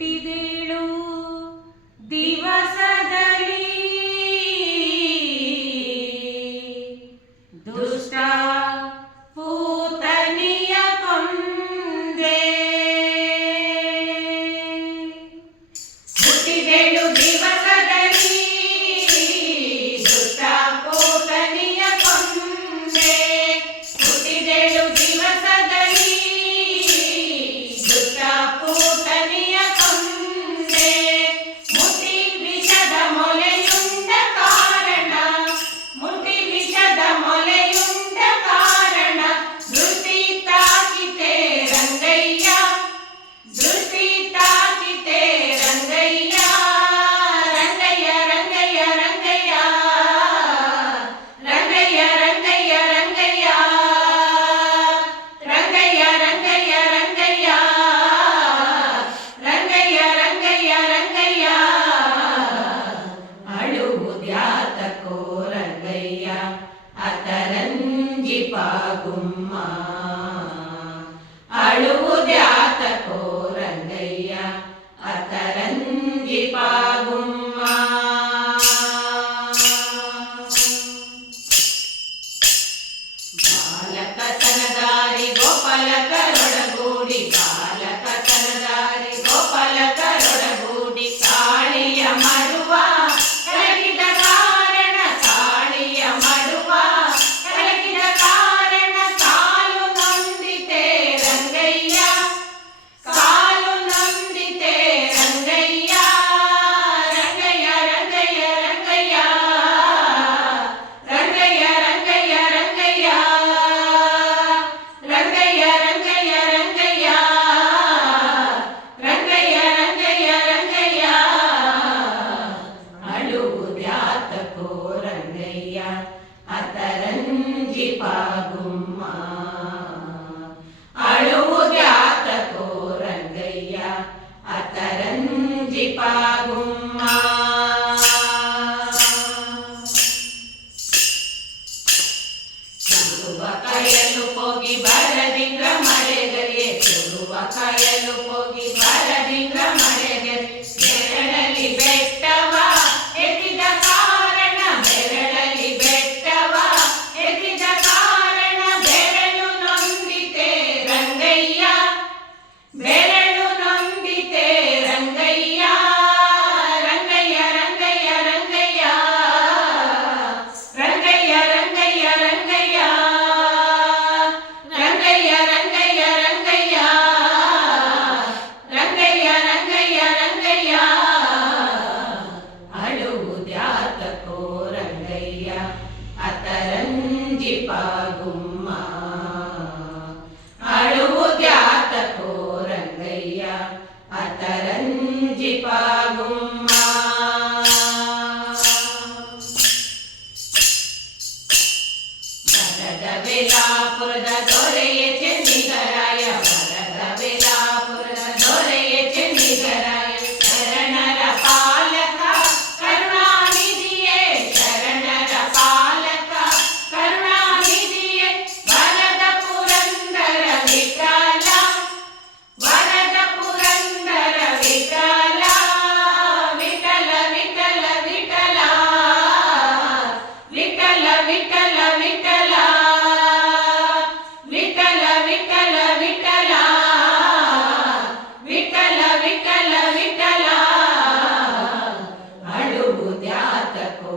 ಹುಟ್ಟಿದೇಳು ದಿವಸದಲ್ಲಿ ದುಷ್ಟ ಪೂತನಿಯ ಕೊಂದೆ. ಹುಟ್ಟಿದೇಳು ದಿವಸದಲ್ಲಿ ದುಷ್ಟ ಪೂತನಿಯ ಕೊಂದೆ. ಹುಟ್ಟಿದೇಳು ದಿವಸದಲ್ಲಿ ದುಷ್ಟ ಪೂತನಿಯ ಕೊಂದೆ. ಮುಟ್ಟಿ ವಿಷದ ಮೊಲೆಯುಂಡ ಕಾರಣ, ಮುಟ್ಟಿ ವಿಷದ ಮೊಲೆಯುಂಡ ಕಾರಣ, ದೃಷ್ಟಿ ತಾಕಿತೆ ರಂಗಯ್ಯ, ದೃಷ್ಟಿ ತಾಕಿತೆ ರಂಗಯ್ಯ. ರಂಗಯ್ಯ ರಂಗಯ್ಯ ರಂಗಯ್ಯ, ರಂಗಯ್ಯ ರಂಗಯ್ಯ ರಂಗಯ್ಯ, ರಂಗಯ್ಯ ರಂಗಯ್ಯ ರಂಗಯ್ಯ, ರಂಗಯ್ಯ ರಂಗಯ್ಯ ರಂಗಯ್ಯ. ಅಳುವುದ್ಯಾತಕೋ ರಂಗಯ್ಯ ಅತರಂಜಿಪಾಗುಮ್ಮ, ಅಳುವುದ್ಯಾತಕೋ ರಂಗಯ್ಯ ಅತರಂಜಿಪಾಗುಮ್ಮ. ಬಾಲಕ ತನದಾರಿ ಗೋಪಾಲಕರೊಡಗೂಡಿ, ಬಾಲಕ ತನದಾರಿ ಗೋಪಾಲಕರೊಡಗೂಡಿ, ಕಾಳಿಯ ಮರುವ ಕಲಕಿದ ಕಾರಣ, ಕಾಳಿಯ ಮರುವ ಕಲಕಿದ ಕಾರಣ, ಕಾಲು ನೊಂದಿತೆ ರಂಗಯ್ಯ, ಕಾಲು ನೊಂದಿತೆ ರಂಗಯ್ಯ. ರಂಗಯ್ಯ ರಂಗಯ್ಯ ರಂಗಯ್ಯ, ರಂಗಯ್ಯ ರಂಗಯ್ಯ ರಂಗಯ್ಯ, ರಂಗಯ್ಯ ರಂಗಯ್ಯ ರಂಗಯ್ಯ, ರಂಗಯ್ಯ ರಂಗಯ್ಯ ರಂಗಯ್ಯ. ಅಳುವುದ್ಯಾತಕೋ ರಂಗಯ್ಯ ಅತರಂಜಿಪಾಗುಮ್ಮ, ಅಳುವುದ್ಯಾತಕೋ ರಂಗಯ್ಯ ಅತರಂಜಿಪಾಗುಮ್ಮ. ಸುಡುವ ಕಯಲು ಹೋಗಿ ಬರದಿಂಗ ಮಳೆಗರಿಯೇ, ಸುಡುವ ಕಯಲು ಹೋಗಿ ಬರದಿಂಗ ಮಳೆಗರಿ, ಬೆರಳಲಿ ಬೆಟ್ಟವ ಎತ್ತಿದ ಕಾರಣ, ಬೆರಳಲಿ ಬೆಟ್ಟವ ಎತ್ತಿದ ಕಾರಣ, ಬೆರಳು ನೊಂದಿತೆ ರಂಗಯ್ಯ, ಬೆರಳು ನೊಂದಿತೆ ರಂಗಯ್ಯ. ರಂಗಯ್ಯ ರಂಗಯ್ಯ ರಂಗಯ್ಯ, ರಂಗಯ್ಯ ರಂಗಯ್ಯ ರಂಗಯ್ಯ, ರಂಗಯ್ಯ ರಂಗಯ್ಯ ರಂಗಯ್ಯ, ರಂಗಯ್ಯ ರಂಗಯ್ಯ ರಂಗಯ್ಯ. ಅಳುವುದ್ಯಾತಕೋ ರಂಗಯ್ಯ ಅತರಂಜಿಪಾಗುಮ್ಮ, ಅಳುವುದ್ಯಾತಕೋ ರಂಗಯ್ಯ ಅತರಂಜಿಪಾಗುಮ್ಮ. ವರದ ವೇಲಾಪುರದ ದೊರೆಯ ಚೆನ್ನಿಗರಾಯ, ವರದ ವೇಲಾಪುರದ ದೊರೆಯ ಚೆನ್ನಿಗರಾಯ, ಶರಣರ ಪಾಲಕ ಕರುಣಾನಿಧಿಯೇ, ಶರಣರ ಪಾಲಕ ಕರುಣಾನಿಧಿಯೇ, ವರದ ಪುರಂದರ ವಿಠಲ, ವರದ ಪುರಂದರ ವಿಠಲ, ವಿಠಲ ವಿಠಲ ವಿಠಲ, ವಿಠಲ ವಿಠಲ ವಿಠಲ, ವಿಠಲ ವಿಠಲ ವಿಠಲ, ವಿಠಲ ವಿಠಲ ವಿಠಲ. ಅಳುವುದ್ಯಾತಕೋ